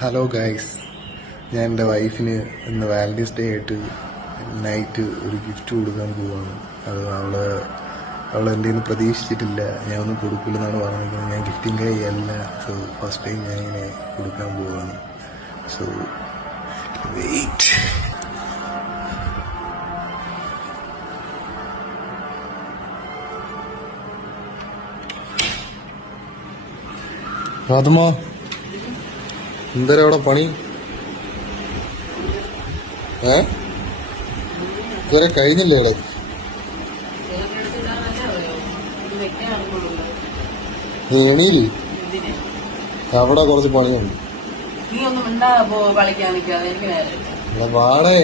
Hello guys, ഞാൻ എൻ്റെ വൈഫിന് ഇന്ന് വാലന്റൈൻസ് ഡേ ആയിട്ട് നൈറ്റ് ഒരു ഗിഫ്റ്റ് കൊടുക്കാൻ പോവാണ്. അത് അവൾ എൻ്റെ നിന്ന് പ്രതീക്ഷിച്ചിട്ടില്ല. ഞാൻ ഒന്നും കൊടുക്കില്ലെന്നാണ് പറഞ്ഞിരിക്കുന്നത്. ഞാൻ ഗിഫ്റ്റിംഗ് കൈ അല്ല. സോ ഫസ്റ്റ് ടൈം ഞാൻ ഇങ്ങനെ കൊടുക്കാൻ പോവാണ്. So wait. ഫാത്തിമ, എന്തര അവിടെ പണി? ഇതുവരെ കഴിഞ്ഞില്ലേ ഇവിടെ? നീ എണീല്, അവിടെ കുറച്ച് പണിയുണ്ട്. വാടേ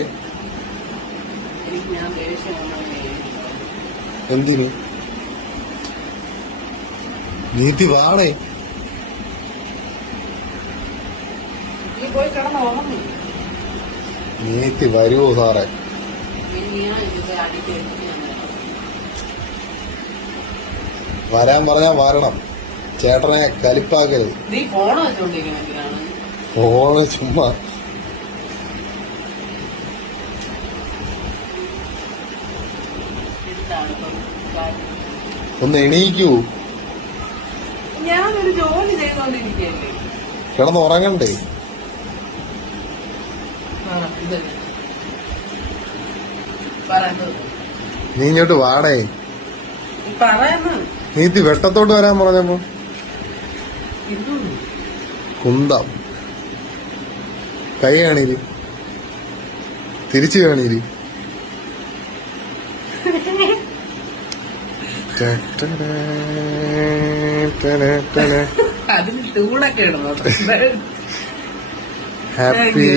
എന്തിന് നീത്തി വാടേ? നീത്തി വരുവോ സാറേ? വരാൻ പറഞ്ഞാ വരണം. ചേട്ടനെ കലിപ്പാക്കരുത്. ഫോണ് ചുമ്മാ. ഒന്ന് എണീക്കൂ. ഞാനൊരു ജോലി ചെയ്തോണ്ടിരിക്കല്ലേ. കിടന്നുറങ്ങണ്ടേ? നീ ഇങ്ങോട്ട് വാടേ. നീത്തി വെട്ടത്തോട്ട് വരാൻ പറഞ്ഞപ്പോ കുന്തം കൈ കാണീര്, തിരിച്ചു കാണീര്. അതിന് ചൂടൊക്കെ ഇടുന്നു. ഹാപ്പി